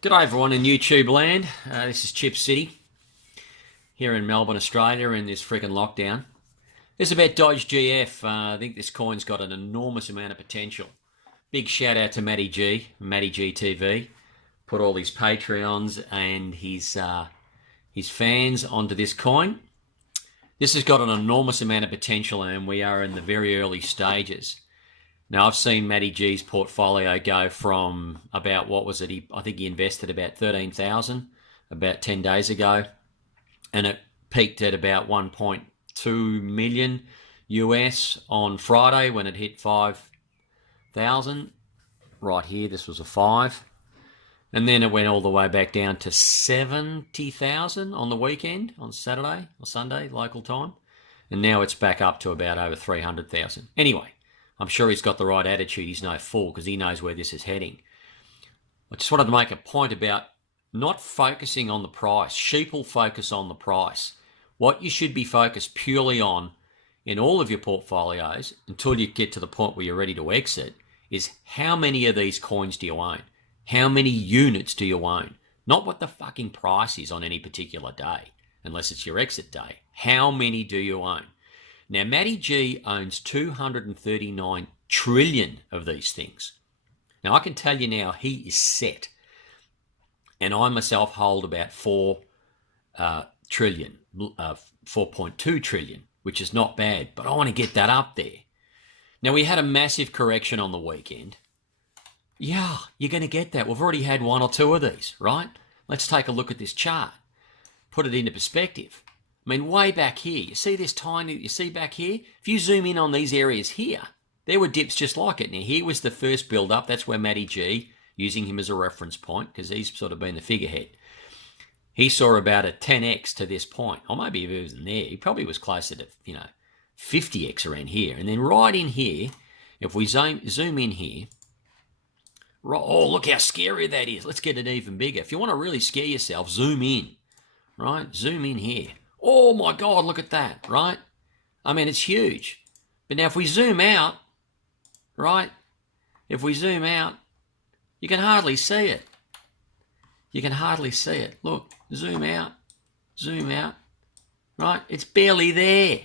G'day everyone in YouTube land. This is Chip City here in Melbourne, Australia, in this freaking lockdown. This is about DOGEGF. I think this coin's got an enormous amount of potential. Big shout out to Matty G TV. Put all his Patreons and his fans onto this coin. This has got an enormous amount of potential, and we are in the very early stages. Now, I've seen Matty G's portfolio go from about, what was it? I think he invested about 13,000 about 10 days ago, and it peaked at about 1.2 million US on Friday when it hit 5,000. Right here, this was a 5. And then it went all the way back down to 70,000 on the weekend, on Saturday or Sunday, local time. And now it's back up to about over 300,000. Anyway, I'm sure he's got the right attitude. He's no fool because he knows where this is heading. I just wanted to make a point about not focusing on the price. Sheep will focus on the price. What you should be focused purely on in all of your portfolios until you get to the point where you're ready to exit is how many of these coins do you own? How many units do you own? Not what the fucking price is on any particular day, unless it's your exit day. How many do you own? Now, Matty G owns 239 trillion of these things. Now, I can tell you now, he is set. And I myself hold about 4 trillion, 4.2 trillion, which is not bad, but I want to get that up there. Now, we had a massive correction on the weekend. Yeah, you're going to get that. We've already had 1 or 2 of these, right? Let's take a look at this chart. Put it into perspective. I mean, way back here, you see this tiny, you see back here? If you zoom in on these areas here, there were dips just like it. Now, here was the first build-up. That's where Matty G, using him as a reference point, because he's sort of been the figurehead. He saw about a 10x to this point. Or maybe if he wasn't there, he probably was closer to, 50x around here. And then right in here, if we zoom in here, oh, look how scary that is. Let's get it even bigger. If you want to really scare yourself, zoom in, right? Zoom in here. Oh my God, look at that, right? I mean, it's huge. But now if we zoom out, right? If we zoom out, you can hardly see it. You can hardly see it. Look, zoom out, right? It's barely there.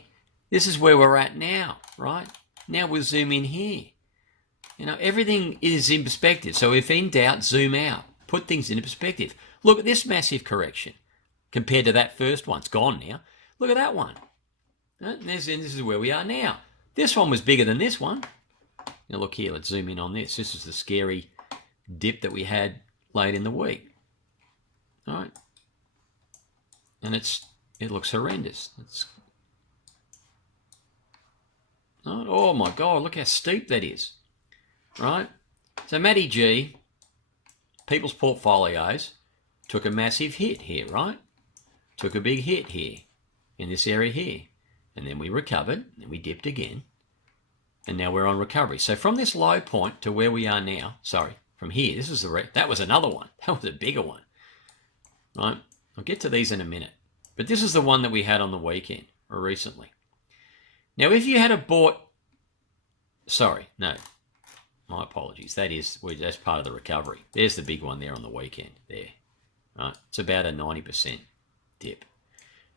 This is where we're at now, right? Now we'll zoom in here. Everything is in perspective. So if in doubt, zoom out. Put things into perspective. Look at this massive correction compared to that first one. It's gone now. Look at that one. And this is where we are now. This one was bigger than this one. Now look here, let's zoom in on this. This is the scary dip that we had late in the week. All right. And it looks horrendous. Oh my God, look how steep that is. Right? So Matty G, people's portfolios, took a massive hit here, right? Took a big hit here, in this area here. And then we recovered, and then we dipped again. And now we're on recovery. So from this low point to where we are now, from here, this is that was another one. That was a bigger one. Right? I'll get to these in a minute. But this is the one that we had on the weekend, or recently. Now, if you had a bought... My apologies. That's part of the recovery. There's the big one there on the weekend. There. Right? It's about a 90% dip.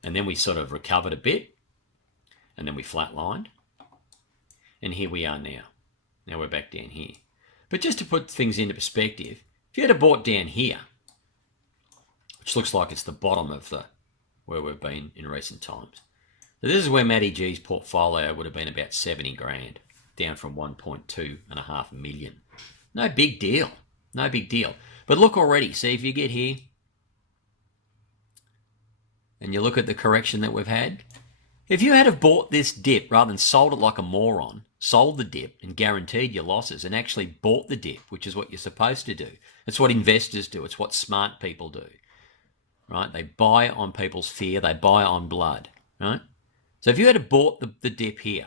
And then we sort of recovered a bit. And then we flatlined. And here we are now. Now we're back down here. But just to put things into perspective, if you had bought down here, which looks like it's the bottom of where we've been in recent times. So this is where Matty G's portfolio would have been about 70 grand. Down from 1.2.5 million. No big deal. No big deal. But look already. See, if you get here and you look at the correction that we've had, if you had have bought this dip rather than sold it like a moron, sold the dip and guaranteed your losses and actually bought the dip, which is what you're supposed to do. It's what investors do. It's what smart people do. Right? They buy on people's fear. They buy on blood. Right? So if you had have bought the dip here,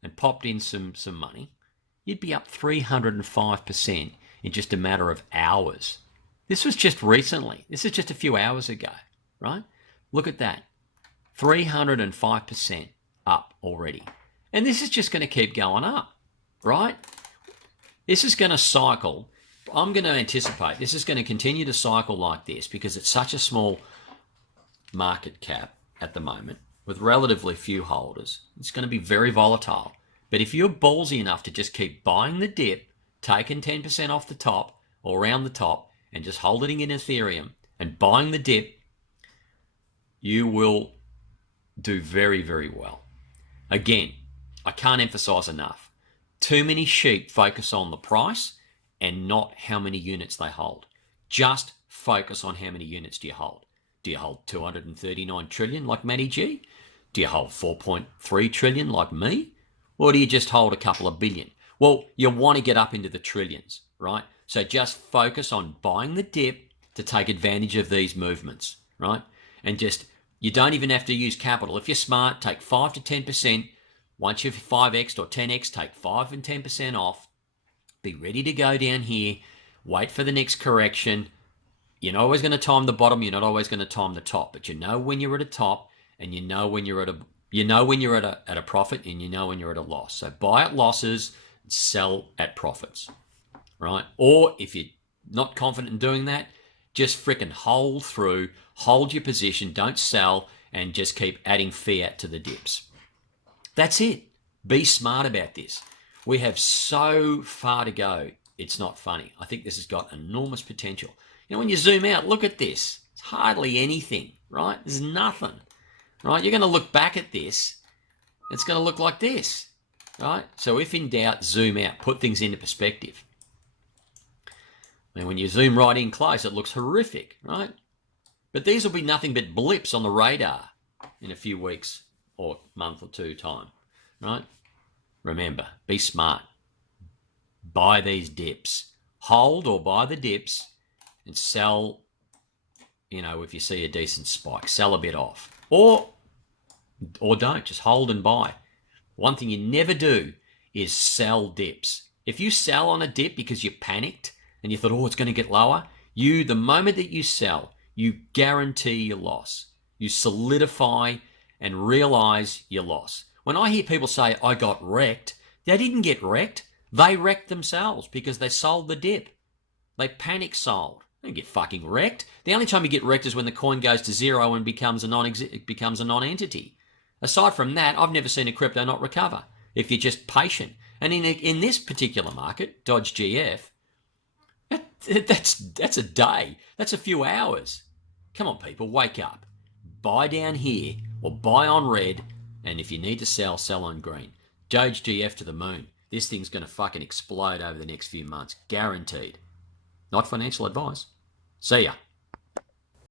and popped in some money, you'd be up 305% in just a matter of hours. This was just recently. This is just a few hours ago, right? Look at that. 305% up already. And this is just going to keep going up, right? This is going to cycle I'm going to anticipate this is going to continue to cycle like this because it's such a small market cap at the moment with relatively few holders. It's going to be very volatile. But if you're ballsy enough to just keep buying the dip, taking 10% off the top or around the top and just holding it in Ethereum and buying the dip, you will do very, very well. Again, I can't emphasize enough. Too many sheep focus on the price and not how many units they hold. Just focus on how many units do you hold. Do you hold 239 trillion like Matty G? Do you hold 4.3 trillion like me? Or do you just hold a couple of billion? Well, you want to get up into the trillions, right? So just focus on buying the dip to take advantage of these movements, right? And just, you don't even have to use capital. If you're smart, take 5 to 10%. Once you've 5x or 10x, take 5 and 10% off. Be ready to go down here. Wait for the next correction. You're not always going to time the bottom. You're not always going to time the top. But you know when you're at a top, and you know when you're at a profit, and you know when you're at a loss. So buy at losses, and sell at profits, right? Or if you're not confident in doing that, just frickin' hold through, hold your position, don't sell, and just keep adding fiat to the dips. That's it. Be smart about this. We have so far to go. It's not funny. I think this has got enormous potential. You know, when you zoom out, look at this. It's hardly anything, right? There's nothing, right? You're going to look back at this. It's going to look like this, right? So if in doubt, zoom out. Put things into perspective. And when you zoom right in close, it looks horrific, right? But these will be nothing but blips on the radar in a few weeks or month or two time, right? Remember, be smart. Buy these dips. Hold or buy the dips and sell, you know, if you see a decent spike, sell a bit off. Or don't, just hold and buy. One thing you never do is sell dips. If you sell on a dip because you panicked and you thought, oh, it's going to get lower, the moment that you sell, you guarantee your loss. You solidify and realize your loss. When I hear people say, I got wrecked, they didn't get wrecked. They wrecked themselves because they sold the dip. They panic sold. They didn't get fucking wrecked. The only time you get wrecked is when the coin goes to zero and becomes a non-entity. Aside from that, I've never seen a crypto not recover if you're just patient. And in this particular market, DOGEGF, that's a day. That's a few hours. Come on, people, wake up. Buy down here or buy on red, and if you need to sell, sell on green. DOGEGF to the moon. This thing's going to fucking explode over the next few months. Guaranteed. Not financial advice. See ya.